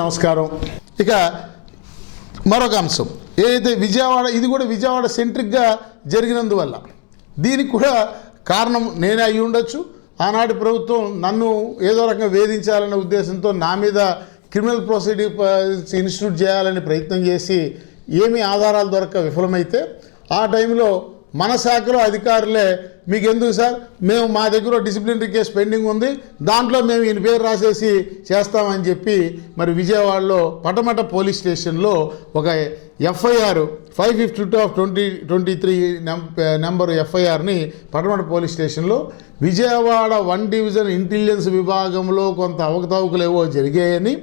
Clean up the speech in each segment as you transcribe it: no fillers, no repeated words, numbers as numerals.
నమస్కారం. ఇక మరొక అంశం ఏదైతే విజయవాడ, ఇది కూడా విజయవాడ సెంట్రిక్గా జరిగినందువల్ల దీనికి కూడా కారణం నేనే అయి ఉండొచ్చు. ఆనాటి ప్రభుత్వం నన్ను ఏదో రకంగా వేధించాలనే ఉద్దేశంతో నా మీద క్రిమినల్ ప్రొసీడింగ్స్ ఇన్స్టిట్యూట్ చేయాలని ప్రయత్నం చేసి ఏమీ ఆధారాలు దొరక్క విఫలమైతే ఆ టైంలో మన శాఖలో అధికారులే మీకు ఎందుకు సార్, మేము మా దగ్గర డిసిప్లినరీ కేసు పెండింగ్ ఉంది, దాంట్లో మేము ఈయన పేరు రాసేసి చేస్తామని చెప్పి మరి విజయవాడలో పటమట పోలీస్ స్టేషన్లో ఒక ఎఫ్ఐఆర్ 552/2023 నెంబర్ ఎఫ్ఐఆర్ని పటమట పోలీస్ స్టేషన్లో విజయవాడ 1 డివిజన్ ఇంటెలిజెన్స్ విభాగంలో కొంత అవకతవకలు ఏవో జరిగాయని,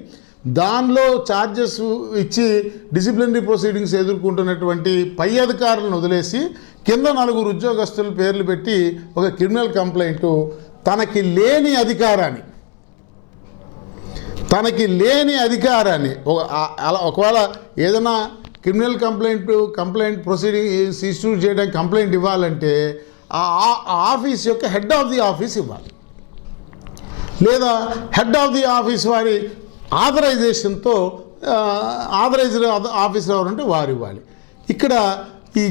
దానిలో ఛార్జెస్ ఇచ్చి డిసిప్లినరీ ప్రొసీడింగ్స్ ఎదుర్కొంటున్నటువంటి పై అధికారులను వదిలేసి కింద 4 ఉద్యోగస్తుల పేర్లు పెట్టి ఒక క్రిమినల్ కంప్లైంట్ తనకి లేని అధికారాన్ని అలా ఒకవేళ ఏదైనా క్రిమినల్ కంప్లైంట్ ప్రొసీడింగ్ ఇన్స్టిట్యూట్ చేయడానికి కంప్లైంట్ ఇవ్వాలంటే ఆ ఆఫీస్ యొక్క హెడ్ ఆఫ్ ది ఆఫీస్ ఇవ్వాలి, లేదా హెడ్ ఆఫ్ ది ఆఫీస్ వారి ఆథరైజేషన్తో ఆథరైజ్డ్ ఆఫీసర్ ఎవరంటే వారు ఇవ్వాలి. ఇక్కడ ఈ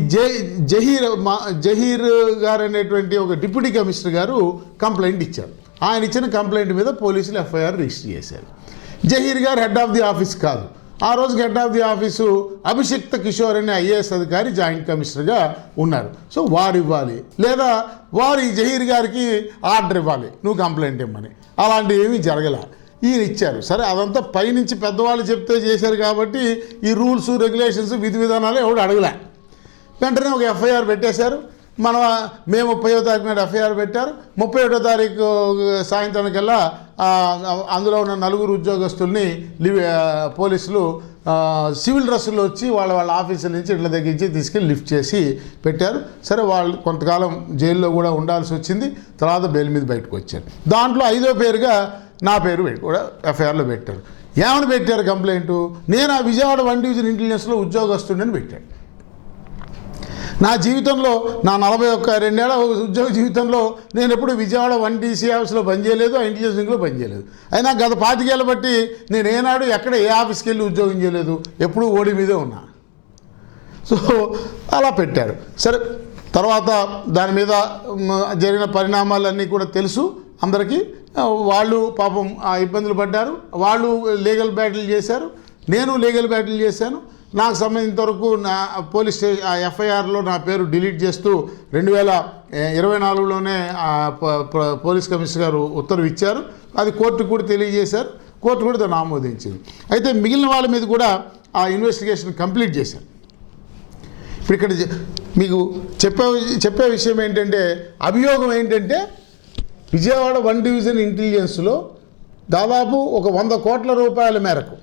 జహీర్ గారు అనేటువంటి ఒక డిప్యూటీ కమిషనర్ గారు కంప్లైంట్ ఇచ్చారు. ఆయన ఇచ్చిన కంప్లైంట్ మీద పోలీసులు ఎఫ్ఐఆర్ రిజిస్టర్ చేశారు. జహీర్ గారు హెడ్ ఆఫ్ ది ఆఫీస్ కాదు, ఆ రోజుకి head of the office అభిషిక్త Kishore అనే ఐఏఎస్ అధికారి జాయింట్ కమిషనర్గా ఉన్నారు. సో వారు ఇవ్వాలి, లేదా వారు ఈ జహీర్ గారికి ఆర్డర్ ఇవ్వాలి నువ్వు కంప్లైంట్ ఇవ్వమని. అలాంటివి ఏమీ జరగలే, ఈయన ఇచ్చారు. సరే, అదంతా పైనుంచి పెద్దవాళ్ళు చెప్తే చేశారు కాబట్టి ఈ రూల్స్ రెగ్యులేషన్స్ విధి విధానాలు ఎవడు అడగలే. వెంటనే ఒక ఎఫ్ఐఆర్ పెట్టేశారు. మేము 30వ తారీఖు నాడు ఎఫ్ఐఆర్ పెట్టారు. 31వ తారీఖు సాయంత్రానికల్లా అందులో ఉన్న 4 ఉద్యోగస్తుల్ని పోలీసులు సివిల్ డ్రెస్సుల్లో వచ్చి వాళ్ళ ఆఫీసుల నుంచి ఇళ్ళ దగ్గరించి తీసుకెళ్ళి లిఫ్ట్ చేసి పెట్టారు. సరే, వాళ్ళు కొంతకాలం జైల్లో కూడా ఉండాల్సి వచ్చింది. తర్వాత బెయిల్ మీద బయటకు వచ్చారు. దాంట్లో 5వ పేరుగా నా పేరు కూడా ఎఫ్ఐఆర్లో పెట్టారు. ఏమని పెట్టారు కంప్లైంటు? నేను ఆ విజయవాడ 1 డివిజన్ ఇంటెలిజెన్స్లో ఉద్యోగస్తుడని పెట్టాను. నా జీవితంలో, నా 41-42 ఏళ్ల ఉద్యోగ జీవితంలో నేను ఎప్పుడు విజయవాడ 1 DC ఆఫీస్లో పనిచేయలేదు, ఆ ఇంటెలిజెన్స్ వింగ్లో పనిచేయలేదు. అయినా గత 25 ఏళ్ళ బట్టి నేను ఏనాడు ఎక్కడ ఏ ఆఫీస్కి వెళ్ళి ఉద్యోగం చేయలేదు, ఎప్పుడూ ఓడి మీదే ఉన్నా. సో అలా పెట్టారు. సరే, తర్వాత దాని మీద జరిగిన పరిణామాలన్నీ కూడా తెలుసు అందరికీ. వాళ్ళు పాపం ఆ ఇబ్బందులు పడ్డారు, వాళ్ళు లీగల్ బ్యాటిల్ చేశారు, నేను లీగల్ బ్యాటిల్ చేశాను. నాకు సంబంధించిన వరకు నా పోలీస్ స్టేషన్ ఆ ఎఫ్ఐఆర్లో నా పేరు డిలీట్ చేస్తూ 2024లోనే పోలీస్ కమిషనర్ గారు ఉత్తర్వు ఇచ్చారు. అది కోర్టుకు కూడా తెలియజేశారు, కోర్టు కూడా దాన్ని ఆమోదించింది. అయితే మిగిలిన వాళ్ళ మీద కూడా ఆ ఇన్వెస్టిగేషన్ కంప్లీట్ చేశారు. ఇప్పుడు ఇక్కడ మీకు చెప్పే విషయం ఏంటంటే, అభియోగం ఏంటంటే విజయవాడ 1 డివిజన్ ఇంటెలిజెన్స్లో దాదాపు ఒక 100 కోట్ల రూపాయల మేరకు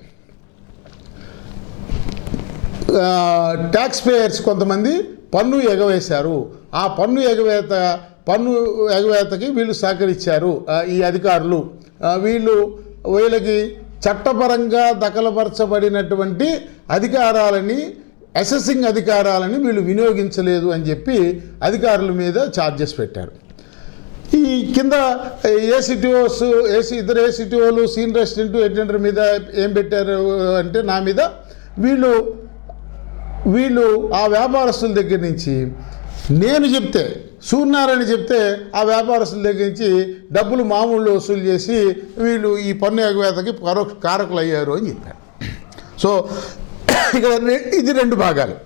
ట్యాక్స్ పేయర్స్ కొంతమంది పన్ను ఎగవేశారు. ఆ పన్ను ఎగవేతకి వీళ్ళు సహకరించారు. ఈ అధికారులు వీళ్ళకి చట్టపరంగా దఖలుపరచబడినటువంటి అధికారాలని, అసెసింగ్ అధికారాలని వీళ్ళు వినియోగించలేదు అని చెప్పి అధికారుల మీద ఛార్జెస్ పెట్టారు. ఈ కింద ఇద్దరు ఏసీటీఓలు, సీనియర్ అసిస్టెంట్ అటెండర్ మీద ఏం పెట్టారు అంటే, నా మీద వీళ్ళు ఆ వ్యాపారస్తుల దగ్గర నుంచి నేను చెప్తే, సూర్యనారాయణ చెప్తే ఆ వ్యాపారస్తుల దగ్గర నుంచి డబ్బులు మామూలు వసూలు చేసి వీళ్ళు ఈ పన్ను ఎగవేతకి కారకులు అయ్యారు అని చెప్పారు. సో ఇక్కడ ఇది 2 భాగాలు.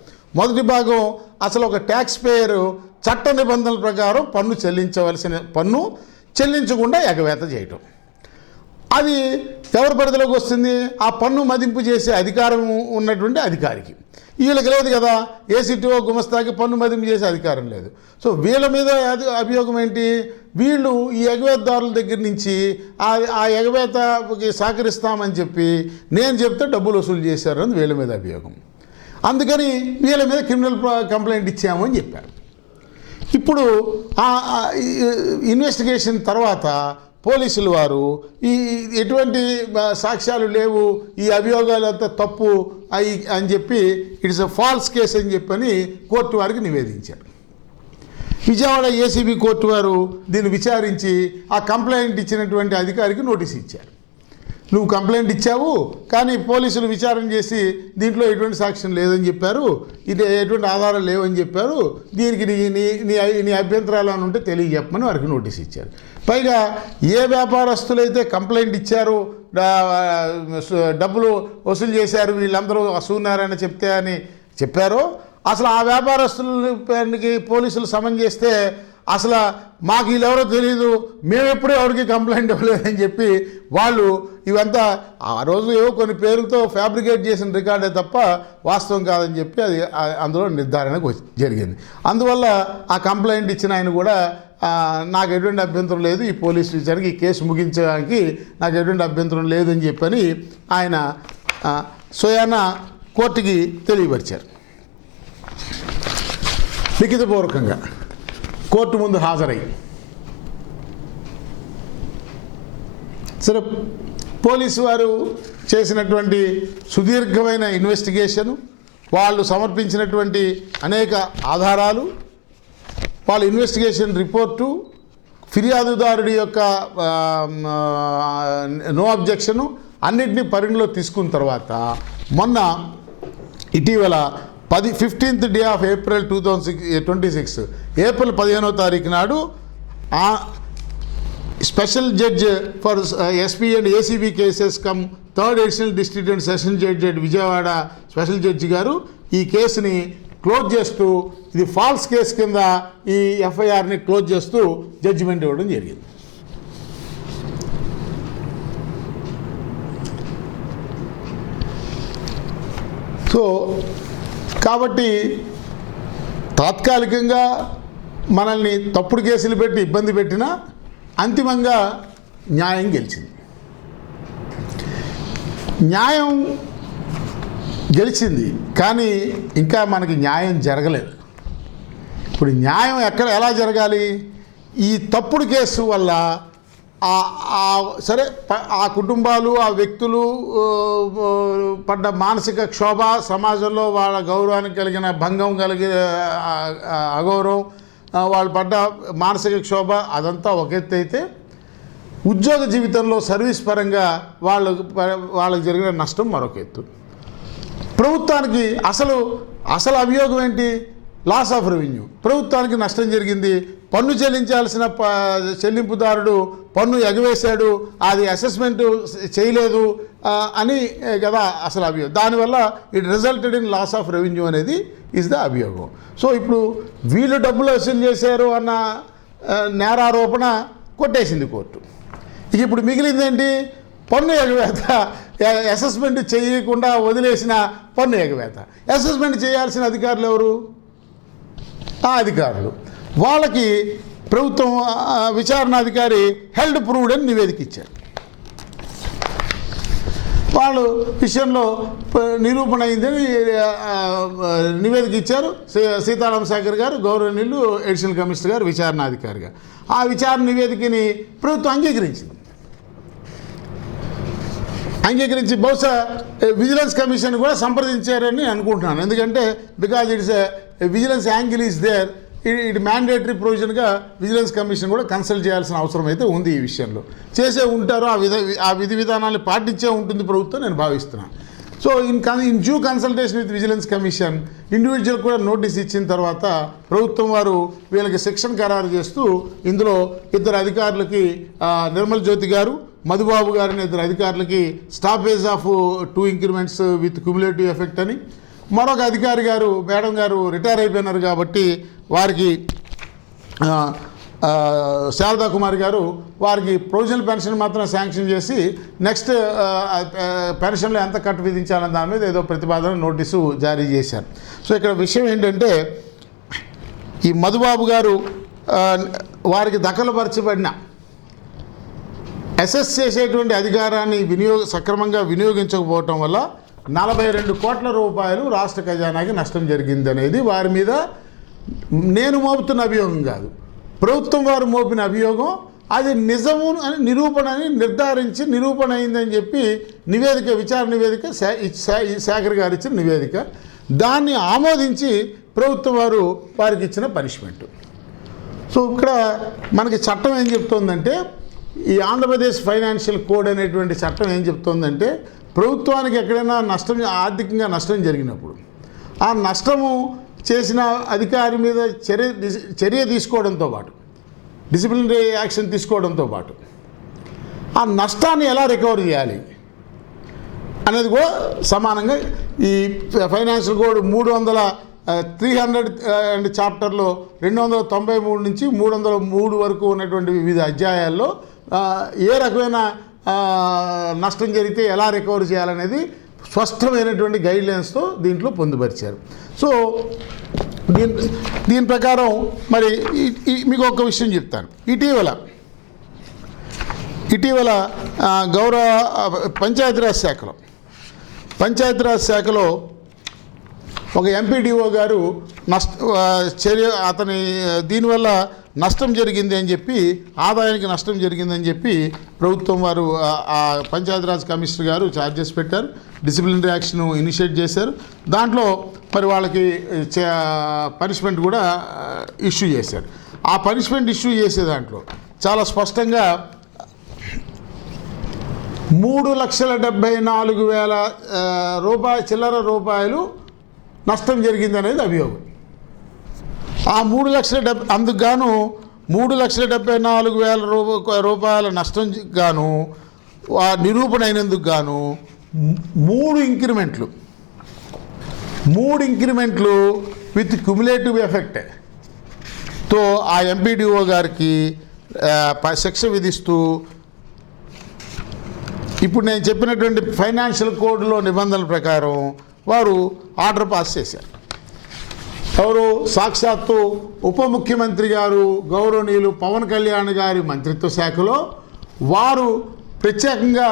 మొదటి భాగం, అసలు ఒక ట్యాక్స్ పేయరు చట్ట నిబంధనల ప్రకారం పన్ను చెల్లించకుండా ఎగవేత చేయటం, అది ఎవరి పరిధిలోకి వస్తుంది? ఆ పన్ను మదింపు చేసే అధికారం ఉన్నటువంటి అధికారికి. వీళ్ళకి లేదు కదా, ఏసీటీఓ గుమస్తాకి పన్ను మదింపు చేసే అధికారం లేదు. సో వీళ్ళ మీద అభియోగం ఏంటి? వీళ్ళు ఈ ఎగవేతదారుల దగ్గర నుంచి ఆ ఎగవేతకి సహకరిస్తామని చెప్పి నేను చెప్తే డబ్బులు వసూలు చేశారు అని వీళ్ళ మీద అభియోగం. అందుకని వీళ్ళ మీద క్రిమినల్ కంప్లైంట్ ఇచ్చాము అని చెప్పారు. ఇప్పుడు ఇన్వెస్టిగేషన్ తర్వాత పోలీసులు వారు ఎటువంటి సాక్ష్యాలు లేవు, ఈ అభియోగాలంతా తప్పు అని చెప్పి ఇట్స్ ఎ ఫాల్స్ కేసు అని చెప్పని కోర్టు వారికి నివేదించారు. విజయవాడ ఏసీబీ కోర్టు వారు దీన్ని విచారించి ఆ కంప్లైంట్ ఇచ్చినటువంటి అధికారికి నోటీస్ ఇచ్చారు. నువ్వు కంప్లైంట్ ఇచ్చావు, కానీ పోలీసులు విచారణ చేసి దీంట్లో ఎటువంటి సాక్ష్యం లేదని చెప్పారు, ఇది ఎటువంటి ఆధారాలు లేవని చెప్పారు, దీనికి నీ అభ్యంతరాలు అని ఉంటే తెలియజెప్పమని వారికి నోటీస్ ఇచ్చారు. పైగా ఏ వ్యాపారస్తులైతే కంప్లైంట్ ఇచ్చారు, డబ్బులు వసూలు చేశారు వీళ్ళందరూ సూర్యనారాయణ చెప్తే అని చెప్పారో, అసలు ఆ వ్యాపారస్తులకి పోలీసులు సమన్ చేస్తే అసలు మాకు వీళ్ళెవరో తెలియదు, మేము ఎప్పుడూ ఎవరికి కంప్లైంట్ ఇవ్వలేదని చెప్పి వాళ్ళు ఇవంతా ఆ రోజు ఏవో కొన్ని పేరుతో ఫ్యాబ్రికేట్ చేసిన రికార్డే తప్ప వాస్తవం కాదని చెప్పి అది అందులో నిర్ధారణకు జరిగింది. అందువల్ల ఆ కంప్లైంట్ ఇచ్చిన ఆయన కూడా నాకు ఎటువంటి అభ్యంతరం లేదు, ఈ పోలీసు విచారణకి ఈ కేసు ముగించడానికి నాకు ఎటువంటి అభ్యంతరం లేదని చెప్పని ఆయన స్వయాన కోర్టుకి తెలియపరిచారు. లిఖితపూర్వకంగా కోర్టు ముందు హాజరై సరే పోలీసు వారు చేసినటువంటి సుదీర్ఘమైన ఇన్వెస్టిగేషను, వాళ్ళు సమర్పించినటువంటి అనేక ఆధారాలు, వాళ్ళ ఇన్వెస్టిగేషన్ రిపోర్టు, ఫిర్యాదుదారుడి యొక్క నో అబ్జెక్షను అన్నింటినీ పరిగణలో తీసుకున్న తర్వాత మొన్న ఇటీవల 15th day of April 2026 April 15వ తారీఖు నాడు special judge for SP and ACB cases come 3rd additional district and session judge at Vijayawada special judge గారు ఈ కేసుని క్లోజ్ చేస్తూ, ఇది ఫాల్స్ కేసు కింద ఈ ఎఫ్ఐఆర్ని క్లోజ్ చేస్తూ జడ్జిమెంట్ ఇవ్వడం జరిగింది. సో కాబట్టి తాత్కాలికంగా మనల్ని తప్పుడు కేసులు పెట్టి ఇబ్బంది పెట్టినా అంతిమంగా న్యాయం గెలిచింది. న్యాయం గెలిచింది కానీ ఇంకా మనకి న్యాయం జరగలేదు. ఇప్పుడు న్యాయం ఎలా జరగాలి? ఈ తప్పుడు కేసు వల్ల సరే ఆ కుటుంబాలు, ఆ వ్యక్తులు పడ్డ మానసిక క్షోభ, సమాజంలో వాళ్ళ గౌరవానికి కలిగిన భంగం, కలిగిన అగౌరవం, వాళ్ళు పడ్డ మానసిక క్షోభ అదంతా ఒక ఎత్తు అయితే, ఉద్యోగ జీవితంలో సర్వీస్ పరంగా వాళ్ళకి జరిగిన నష్టం మరొక ఎత్తు. ప్రభుత్వానికి అసలు అభియోగం ఏంటి? Loss of revenue. ప్రభుత్వానికి నష్టం జరిగింది, పన్ను చెల్లించాల్సిన చెల్లింపుదారుడు పన్ను ఎగవేశాడు, అది అసెస్మెంట్ చేయలేదు అని కదా అసలు అభియోగం. దానివల్ల it resulted in loss of revenue అనేది ఈజ్ ద అభియోగం. సో ఇప్పుడు వీళ్ళు డబ్బులు వసూలు చేశారు అన్న నేరారోపణ కొట్టేసింది కోర్టు. ఇక ఇప్పుడు మిగిలిందేంటి? పన్ను ఎగవేత. అసెస్మెంట్ చేయకుండా వదిలేసిన పన్ను ఎగవేత. అసెస్మెంట్ చేయాల్సిన అధికారులు ఎవరు? ఆ అధికారులు. వాళ్ళకి ప్రభుత్వం విచారణాధికారి హెల్డ్ ప్రూవ్డ్ అని నివేదిక ఇచ్చారు. వాళ్ళు విషయంలో నిరూపణ అయిందని నివేదిక ఇచ్చారు. సీతారాం శేఖర్ గారు గౌరవనీయులు అడిషనల్ కమిషనర్ గారు విచారణాధికారిగా ఆ విచారణ నివేదికని ప్రభుత్వం అంగీకరించి బహుశా విజిలెన్స్ కమిషన్ కూడా సంప్రదించారని అనుకుంటున్నాను. ఎందుకంటే because it's vigilance angle is there, ఇది మ్యాండేటరీ ప్రొవిజన్గా విజిలెన్స్ కమిషన్ కూడా కన్సల్ట్ చేయాల్సిన అవసరం అయితే ఉంది. ఈ విషయంలో చేసే ఉంటారో ఆ విధి విధానాన్ని పాటించే ఉంటుంది ప్రభుత్వం నేను భావిస్తున్నాను. So in due consultation with vigilance commission individual కూడా నోటీస్ ఇచ్చిన తర్వాత ప్రభుత్వం వారు వీళ్ళకి శిక్షణ ఖరారు చేస్తూ ఇందులో 2 అధికారులకి నిర్మల్ జ్యోతి గారు, మధుబాబు గారిని 2 అధికారులకి stoppage of 2 increments with cumulative effect అని, మరొక అధికారి గారు మేడం గారు రిటైర్ అయిపోయినారు కాబట్టి వారికి శారదా కుమారి గారు వారికి ప్రొవిజనల్ పెన్షన్ మాత్రం శాంక్షన్ చేసి నెక్స్ట్ పెన్షన్లో ఎంత కట్ విధించాలన్న దాని మీద ఏదో ప్రతిపాదన నోటీసు జారీ చేశారు. సో ఇక్కడ విషయం ఏంటంటే ఈ మధుబాబు గారు వారికి దఖలుపరచబడిన అసెస్ చేసేటువంటి అధికారాన్ని సక్రమంగా వినియోగించకపోవటం వల్ల 42 కోట్ల రూపాయలు రాష్ట్ర ఖజానాకి నష్టం జరిగిందనేది వారి మీద నేను మోపుతున్న అభియోగం కాదు, ప్రభుత్వం వారు మోపిన అభియోగం. అది నిజము అని నిర్ధారించి నిరూపణ అయిందని చెప్పి విచారణ నివేదిక శేఖర్ గారు ఇచ్చిన నివేదిక, దాన్ని ఆమోదించి ప్రభుత్వం వారికి ఇచ్చిన పనిష్మెంట్. సో ఇక్కడ మనకి చట్టం ఏం చెప్తోందంటే ఈ ఆంధ్రప్రదేశ్ ఫైనాన్షియల్ కోడ్ అనేటువంటి చట్టం ఏం చెప్తోందంటే ప్రభుత్వానికి ఎక్కడైనా ఆర్థికంగా నష్టం జరిగినప్పుడు ఆ నష్టము చేసిన అధికారి మీద చర్య తీసుకోవడంతో పాటు డిసిప్లినరీ యాక్షన్ తీసుకోవడంతో పాటు ఆ నష్టాన్ని ఎలా రికవర్ చేయాలి అనేది కూడా సమానంగా ఈ ఫైనాన్షియల్ కోడ్ 300 అండ్ చాప్టర్లో 293 నుంచి 303 వరకు ఉన్నటువంటి వివిధ అధ్యాయాల్లో ఏ రకమైన నష్టం జరిగితే ఎలా రికవర్ చేయాలనేది స్పష్టమైనటువంటి గైడ్లైన్స్తో దీంట్లో పొందుపరిచారు. సో దీని ప్రకారం మరి మీకు ఒక విషయం చెప్తాను. ఇటీవల గౌరవ పంచాయతీరాజ్ శాఖలో ఒక ఎంపీడీఓ గారు అతని దీనివల్ల నష్టం జరిగింది అని చెప్పి, ఆదాయానికి నష్టం జరిగిందని చెప్పి ప్రభుత్వం వారు ఆ పంచాయతీరాజ్ కమిషనర్ గారు ఛార్జెస్ పెట్టారు, డిసిప్లినరీ యాక్షన్ ఇనిషియేట్ చేశారు. దాంట్లో మరి వాళ్ళకి పనిష్మెంట్ కూడా ఇష్యూ చేశారు. ఆ పనిష్మెంట్ ఇష్యూ చేసే దాంట్లో చాలా స్పష్టంగా 3,74,000 చిల్లర రూపాయలు నష్టం జరిగిందనేది అభియోగం. ఆ 3,70,000 అందుకు గాను 3,74,000 రూపాయల నష్టం గాను నిరూపణ అయినందుకు గాను 3 ఇంక్రిమెంట్లు విత్ క్యుములేటివ్ ఎఫెక్ట్తో ఆ ఎంపీడీఓ గారికి శిక్ష విధిస్తూ ఇప్పుడు నేను చెప్పినటువంటి ఫైనాన్షియల్ కోడ్లో నిబంధనల ప్రకారం వారు ఆర్డర్ పాస్ చేశారు. ఎవరు? సాక్షాత్తు ఉప ముఖ్యమంత్రి గారు గౌరవనీయులు పవన్ కళ్యాణ్ గారి మంత్రిత్వ శాఖలో వారు ప్రత్యేకంగా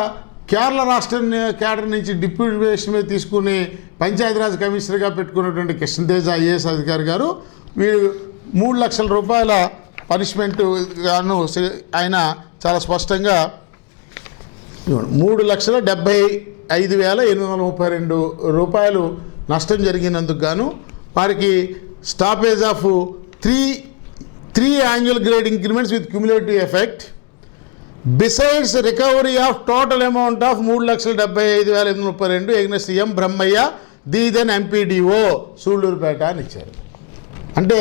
కేరళ రాష్ట్ర కేడర్ నుంచి డిప్యూటేషన్ మీద తీసుకుని పంచాయతీరాజ్ కమిషనర్గా పెట్టుకున్నటువంటి కృష్ణతేజ ఐఏఎస్ అధికారి గారు వీళ్ళు 3 లక్షల రూపాయల పనిష్మెంట్ గాను ఆయన చాలా స్పష్టంగా 3,75,832 రూపాయలు నష్టం జరిగినందుకు గాను వారికి stoppage of 3 annual grade increments with cumulative effect besides recovery of total amount of 3,75,832 against M Brahmaiah then MPDO Sullurpeta అని ఇచ్చారు. అంటే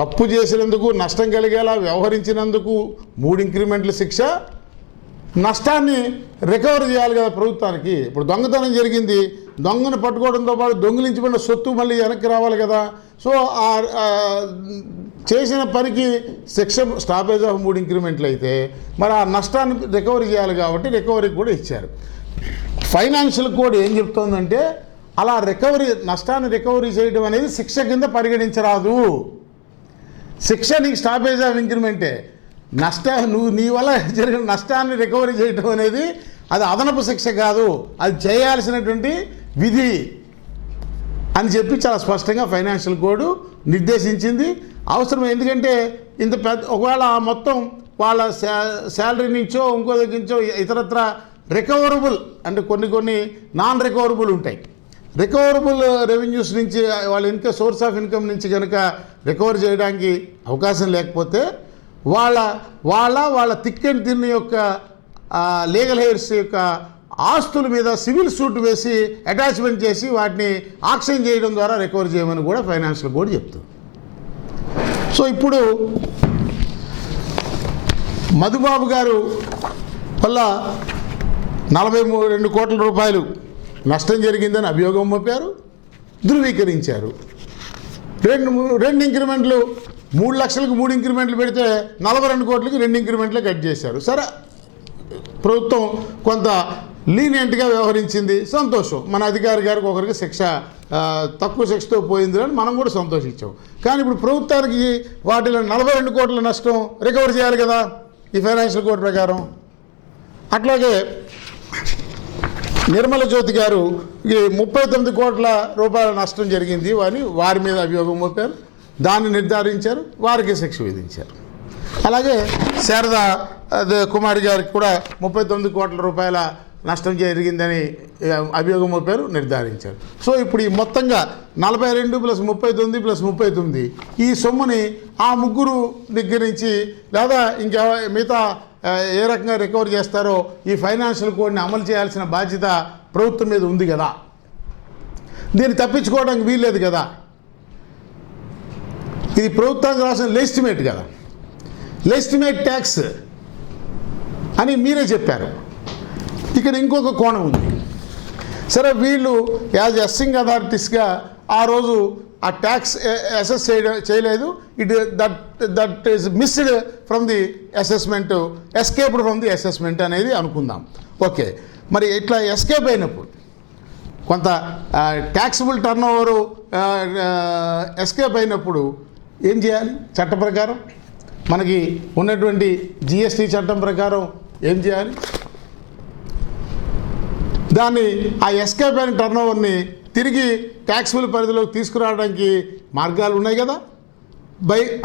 తప్పు చేసినందుకు, నష్టం కలిగేలా వ్యవహరించినందుకు 3 ఇంక్రిమెంట్ల శిక్ష, నష్టాన్ని రికవర్ చేయాలి కదా ప్రభుత్వానికి. ఇప్పుడు దొంగతనం జరిగింది, దొంగను పట్టుకోవడంతో పాటు దొంగిలించబడిన సొత్తు మళ్ళీ వెనక్కి రావాలి కదా. సో చేసిన పనికి శిక్ష స్టాపేజ్ ఆఫ్ 3 ఇంక్రిమెంట్లు అయితే మరి ఆ నష్టాన్ని రికవరీ చేయాలి కాబట్టి రికవరీకి కూడా ఇచ్చారు. ఫైనాన్షియల్ కోడ్ ఏం చెప్తోందంటే అలా నష్టాన్ని రికవరీ చేయడం అనేది శిక్ష కింద పరిగణించరాదు. శిక్ష నీకు స్టాపేజ్ ఆఫ్ ఇంక్రిమెంటే. నీ వల్ల జరిగిన నష్టాన్ని రికవరీ చేయడం అనేది అది అదనపు శిక్ష కాదు, అది చేయాల్సినటువంటి విధి అని చెప్పి చాలా స్పష్టంగా ఫైనాన్షియల్ కోడ్ నిర్దేశించింది. అవసరం. ఎందుకంటే ఇంత పెద్ద ఒకవేళ మొత్తం వాళ్ళ శాలరీ నుంచో ఇంకో దగ్గర నుంచో ఇతరత్ర రికవరబుల్ అంటే కొన్ని నాన్ రికవరబుల్ ఉంటాయి. రికవరబుల్ రెవెన్యూస్ నుంచి వాళ్ళ సోర్స్ ఆఫ్ ఇన్కమ్ నుంచి కనుక రికవర్ చేయడానికి అవకాశం లేకపోతే వాళ్ళ థిక్ అండ్ థిన్ యొక్క లీగల్ హెయిర్స్ యొక్క ఆస్తుల మీద సివిల్ సూట్ వేసి అటాచ్మెంట్ చేసి వాటిని ఆక్షన్ చేయడం ద్వారా రికవర్ చేయమని కూడా ఫైనాన్షియల్ కోడ్ చెప్తుంది. సో ఇప్పుడు మధుబాబు గారు వల్ల 42 కోట్ల రూపాయలు నష్టం జరిగిందని అభియోగం మోపారు, ధృవీకరించారు. 2 ఇంక్రిమెంట్లు 3 లక్షలకు 3 ఇంక్రిమెంట్లు పెడితే 42 కోట్లకి 2 ఇంక్రిమెంట్లు కట్ చేశారు. సరే, ప్రభుత్వం కొంత లీనియంట్గా వ్యవహరించింది, సంతోషం. మన అధికారి గారికి ఒకరికి శిక్ష తక్కువ శిక్షతో పోయింది అని మనం కూడా సంతోషించాం. కానీ ఇప్పుడు ప్రభుత్వానికి వాటిలో 42 కోట్ల నష్టం రికవర్ చేయాలి కదా ఈ ఫైనాన్షియల్ కోడ్ ప్రకారం. అట్లాగే నిర్మల జ్యోతి గారు 39 కోట్ల రూపాయల నష్టం జరిగింది అని వారి మీద అభియోగం మోపారు, దాన్ని నిర్ధారించారు, వారికి శిక్ష విధించారు. అలాగే శారద కుమారి గారికి కూడా 39 కోట్ల రూపాయల నష్టం జరిగిందని అభియోగం మోపారు, నిర్ధారించారు. సో ఇప్పుడు ఈ మొత్తంగా 42 + 39 + 39 ఈ సొమ్ముని ఆ ముగ్గురు దగ్గర నుంచి లేదా ఇంకా మిగతా ఏ రకంగా రికవర్ చేస్తారో ఈ ఫైనాన్షియల్ కోడ్ని అమలు చేయాల్సిన బాధ్యత ప్రభుత్వం మీద ఉంది కదా. దీన్ని తప్పించుకోవడానికి వీల్లేదు కదా. ఇది ప్రభుత్వానికి రాసిన లెజిటిమేట్ కదా, లెజిటిమేట్ ట్యాక్స్ అని మీరే చెప్పారు. ఇక్కడ ఇంకొక కోణం ఉంది. సరే, వీళ్ళు యాజ్ అసెసింగ్ అథారిటీస్గా ఆ రోజు ఆ ట్యాక్స్ అసెస్ చేయలేదు. That is missed from the assessment, escaped from the assessment అనేది అనుకుందాం. ఓకే, మరి ఇట్లా ఎస్కేప్ అయినప్పుడు కొంత ట్యాక్సిబుల్ టర్న్ ఓవరు ఎస్కేప్ అయినప్పుడు ఏం చేయాలి? చట్ట ప్రకారం మనకి ఉన్నటువంటి జిఎస్టీ చట్టం ప్రకారం ఏం చేయాలి? దాన్ని ఆ ఎస్కేప్ అయిన టర్న్ ఓవర్ని తిరిగి ట్యాక్సిబుల్ పరిధిలోకి తీసుకురావడానికి మార్గాలు ఉన్నాయి కదా.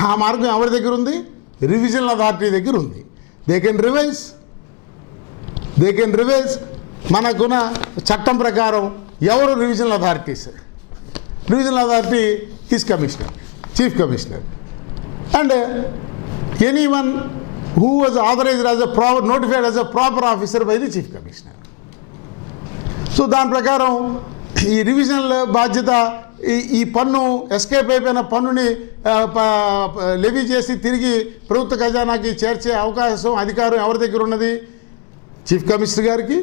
ఆ మార్గం ఎవరి దగ్గర ఉంది? రివిజనల్ అథారిటీ దగ్గర ఉంది. They can revise. మనకున్న చట్టం ప్రకారం ఎవరు revisional authorities? Revisional authority is commissioner, chief commissioner, and anyone who was authorized as notified as a proper officer by the chief commissioner. So దాని ప్రకారం ఈ రివిజనల్ బాధ్యత, ఈ పన్ను ఎస్కేప్ అయిపోయిన పన్నుని లెవీ చేసి తిరిగి ప్రభుత్వ ఖజానాకి చేర్చే అవకాశం, అధికారం ఎవరి దగ్గర ఉన్నది? చీఫ్ కమిషనర్ గారికి.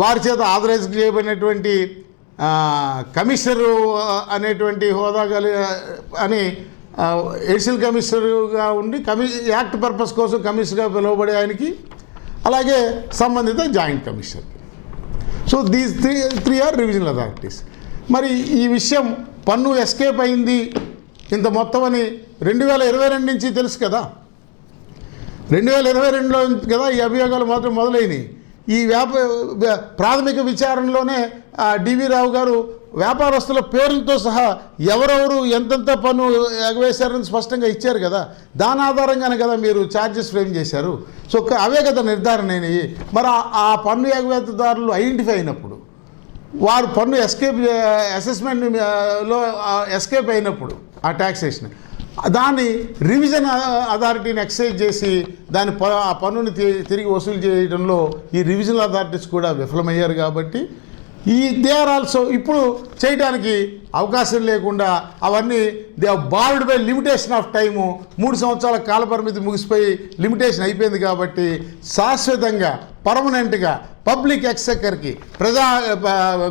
వారి చేత ఆథరైజ్ చేయబడినటువంటి కమిషనరు అనేటువంటి హోదా అని ఎడిషనల్ కమిషనర్గా ఉండి యాక్ట్ పర్పస్ కోసం కమిషనర్గా పిలువబడే ఆయనకి, అలాగే సంబంధిత joint commissioner. So these three are revisional authorities. మరి ఈ విషయం పన్ను ఎస్కేప్ అయింది ఇంత మొత్తం అని 2022 నుంచి తెలుసు కదా. 2022లో కదా ఈ అభియోగాలు మాత్రం మొదలైనవి. ఈ ప్రాథమిక విచారణలోనే డివి రావు గారు వ్యాపారస్తుల పేర్లతో సహా ఎవరెవరు ఎంతెంత పన్ను ఎగవేశారని స్పష్టంగా ఇచ్చారు కదా. దాని ఆధారంగానే కదా మీరు ఛార్జెస్ ఫ్రేమ్ చేశారు. సో అవే కదా నిర్ధారణ అయినవి. మరి ఆ పన్ను ఎగవేతదారులు ఐడెంటిఫై అయినప్పుడు, వారు పన్ను అసెస్మెంట్లో ఎస్కేప్ అయినప్పుడు ఆ ట్యాక్సేషన్, దాన్ని రివిజన్ అథారిటీని ఎక్సైజ్ చేసి ఆ పన్నుని తిరిగి వసూలు చేయడంలో ఈ రివిజనల్ అథారిటీస్ కూడా విఫలమయ్యారు. కాబట్టి దే ఆర్ ఆల్సో ఇప్పుడు చేయడానికి అవకాశం లేకుండా అవన్నీ they have board by limitation of time. 3 సంవత్సరాల కాల పరిమితి ముగిసిపోయి లిమిటేషన్ అయిపోయింది. కాబట్టి శాశ్వతంగా పర్మనెంట్గా పబ్లిక్ ఎక్స్చెక్కర్కి,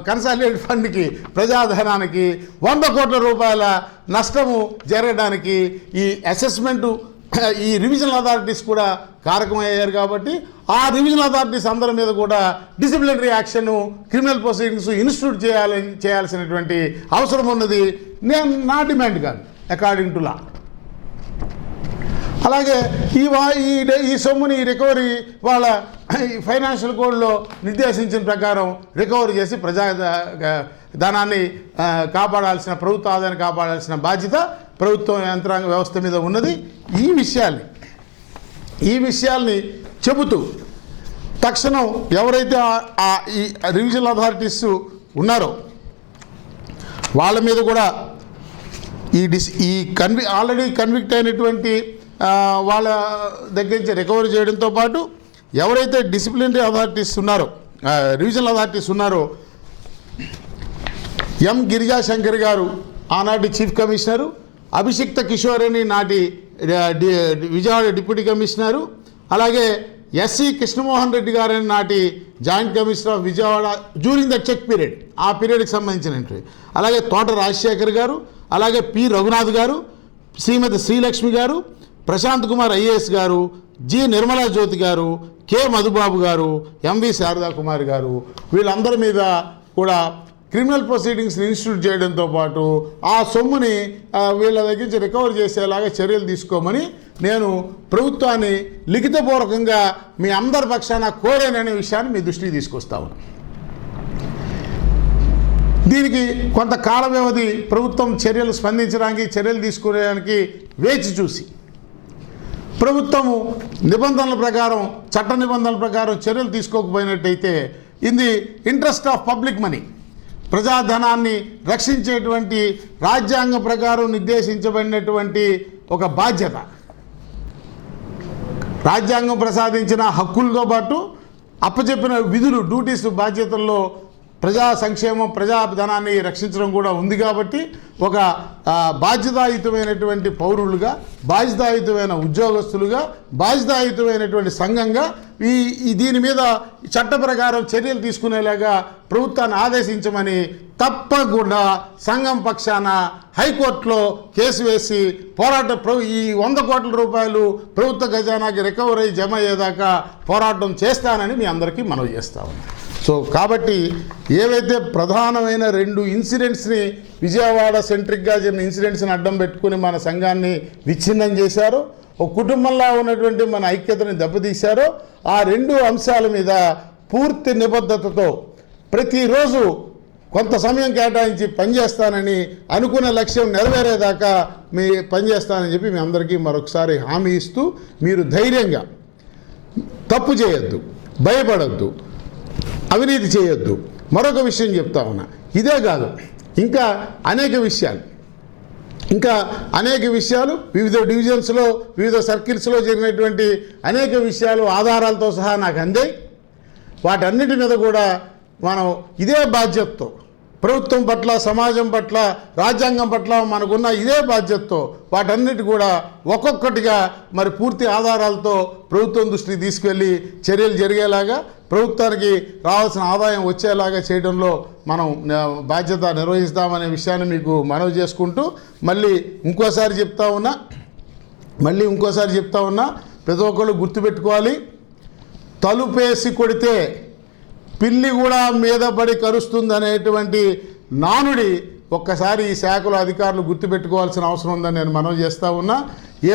కన్సాలిడేటెడ్ ఫండ్కి, ప్రజాధనానికి 100 కోట్ల రూపాయల నష్టము జరగడానికి ఈ అసెస్మెంటు, ఈ రివిజనల్ అథారిటీస్ కూడా కారకమయ్యారు. కాబట్టి ఆ రివిజనల్ అథారిటీస్ అందరి మీద కూడా disciplinary action, criminal proceedings institute చేయాల్సినటువంటి అవసరం ఉన్నది. నా డిమాండ్ కాదు, అకార్డింగ్ టు లా. అలాగే ఈ సొమ్ముని రికవరీ వాళ్ళ ఫైనాన్షియల్ కోడ్లో నిర్దేశించిన ప్రకారం రికవరీ చేసి ధనాన్ని కాపాడాల్సిన, ప్రభుత్వ ఆదాయాన్ని కాపాడాల్సిన బాధ్యత ప్రభుత్వం యంత్రాంగ వ్యవస్థ మీద ఉన్నది. ఈ విషయాల్ని చెబుతూ తక్షణం ఎవరైతే ఈ రివిజనల్ అథారిటీస్ ఉన్నారో వాళ్ళ మీద కూడా ఆల్రెడీ కన్విక్ట్ అయినటువంటి వాళ్ళ దగ్గర నుంచి రికవరీ చేయడంతో పాటు ఎవరైతే డిసిప్లినరీ అథారిటీస్ ఉన్నారో, రివిజనల్ అథారిటీస్ ఉన్నారో, ఎం గిరిజాశంకర్ గారు ఆనాటి చీఫ్ కమిషనరు, అభిషిక్త కిషోర్ అని నాటి విజయవాడ డిప్యూటీ కమిషనరు, అలాగే ఎస్సి కృష్ణమోహన్ రెడ్డి గారని నాటి joint commissioner of Vijayawada during the check period, ఆ పీరియడ్కి సంబంధించినటువంటి, అలాగే తోట రాజశేఖర్ గారు, అలాగే పి రఘునాథ్ గారు, శ్రీమతి శ్రీలక్ష్మి గారు, ప్రశాంత్ కుమార్ ఐఏఎస్ గారు, జి నిర్మలా జ్యోతి గారు, కె మధుబాబు గారు, ఎంవి శారదా కుమార్ గారు, వీళ్ళందరి మీద కూడా క్రిమినల్ ప్రొసీడింగ్స్ని ఇన్స్టిట్యూట్ చేయడంతో పాటు ఆ సొమ్ముని వీళ్ళ దగ్గర నుంచి రికవర్ చేసేలాగా చర్యలు తీసుకోమని నేను ప్రభుత్వాన్ని లిఖితపూర్వకంగా మీ అందరి పక్షాన కోరాననే విషయాన్ని మీ దృష్టికి తీసుకొస్తాను. దీనికి కొంత కాల వ్యవధి ప్రభుత్వం స్పందించడానికి, చర్యలు తీసుకునేదానికి వేచి చూసి ప్రభుత్వము నిబంధనల ప్రకారం, చట్ట నిబంధనల ప్రకారం చర్యలు తీసుకోకపోయినట్టయితే in the interest of public money, ప్రజాధనాన్ని రక్షించేటువంటి రాజ్యాంగం ప్రకారం నిర్దేశించబడినటువంటి ఒక బాధ్యత, రాజ్యాంగం ప్రసాదించిన హక్కులతో పాటు అప్పచెప్పిన విధులు, డ్యూటీస్, బాధ్యతల్లో ప్రజా సంక్షేమం, ప్రజాధనాన్ని రక్షించడం కూడా ఉంది. కాబట్టి ఒక బాధ్యతాయుతమైనటువంటి పౌరులుగా, బాధ్యతాయుతమైన ఉద్యోగస్తులుగా, బాధ్యతాయుతమైనటువంటి సంఘంగా దీని మీద చట్ట ప్రకారం చర్యలు తీసుకునేలాగా ప్రభుత్వాన్ని ఆదేశించమని తప్పకుండా సంఘం పక్షాన హైకోర్టులో కేసు వేసి ఈ 100 కోట్ల రూపాయలు ప్రభుత్వ ఖజానాకి రికవర్ అయ్యి జమ అయ్యేదాకా పోరాటం చేస్తానని మీ అందరికీ మనవి చేస్తా ఉన్నాను. సో కాబట్టి ఏవైతే ప్రధానమైన 2 ఇన్సిడెంట్స్ని విజయవాడ సెంట్రిక్గా జరిగిన ఇన్సిడెంట్స్ని అడ్డం పెట్టుకుని మన సంఘాన్ని విచ్ఛిన్నం చేశారో, ఒక కుటుంబంలో ఉన్నటువంటి మన ఐక్యతని దెబ్బతీశారో, ఆ 2 అంశాల మీద పూర్తి నిబద్ధతతో ప్రతిరోజు కొంత సమయం కేటాయించి పనిచేస్తానని, అనుకున్న లక్ష్యం నెరవేరేదాకా మీ పనిచేస్తానని చెప్పి మీ అందరికీ మరొకసారి హామీ ఇస్తూ, మీరు ధైర్యంగా తప్పు చేయొద్దు, భయపడద్దు, అవినీతి చేయొద్దు. మరొక విషయం చెప్తా ఉన్నా, ఇదే కాదు ఇంకా అనేక విషయాలు వివిధ డివిజన్స్లో, వివిధ సర్కిల్స్లో జరిగినటువంటి అనేక విషయాలు ఆధారాలతో సహా నాకు అందాయి. వాటన్నిటి మీద కూడా మనం ఇదే బాధ్యతతో ప్రభుత్వం పట్ల, సమాజం పట్ల, రాజ్యాంగం పట్ల మనకున్న ఇదే బాధ్యతతో వాటన్నిటి కూడా ఒక్కొక్కటిగా మరి పూర్తి ఆధారాలతో ప్రభుత్వం దృష్టికి తీసుకెళ్ళి చర్యలు జరిగేలాగా, ప్రభుత్వానికి రావాల్సిన ఆదాయం వచ్చేలాగా చేయడంలో మనం బాధ్యత నిర్వహిస్తామనే విషయాన్ని మీకు మనవి చేసుకుంటూ మళ్ళీ ఇంకోసారి చెప్తా ఉన్నా ప్రతి ఒక్కళ్ళు గుర్తుపెట్టుకోవాలి, తలుపేసి కొడితే పిల్లి కూడా మీద పడి కరుస్తుంది అనేటువంటి నానుడి ఒక్కసారి ఈ శాఖలో అధికారులు గుర్తుపెట్టుకోవాల్సిన అవసరం ఉందని నేను మనవి చేస్తూ ఉన్నా.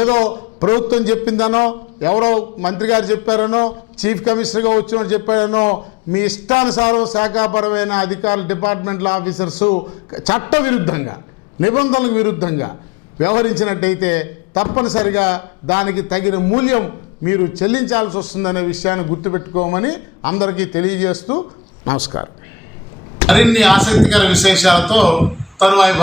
ఏదో ప్రభుత్వం చెప్పిందనో, ఎవరో మంత్రి గారు చెప్పారనో, చీఫ్ కమిషనర్గా వచ్చిన చెప్పారనో మీ ఇష్టానుసారం శాఖాపరమైన అధికారులు, డిపార్ట్మెంట్ల ఆఫీసర్సు చట్ట విరుద్ధంగా, నిబంధనలకు విరుద్ధంగా వ్యవహరించినట్టయితే తప్పనిసరిగా దానికి తగిన మూల్యం మీరు చెల్లించాల్సి వస్తుందనే విషయాన్ని గుర్తుపెట్టుకోమని అందరికీ తెలియజేస్తూ నమస్కారం. మరిన్ని ఆసక్తికర విశేషాలతో తరువాయి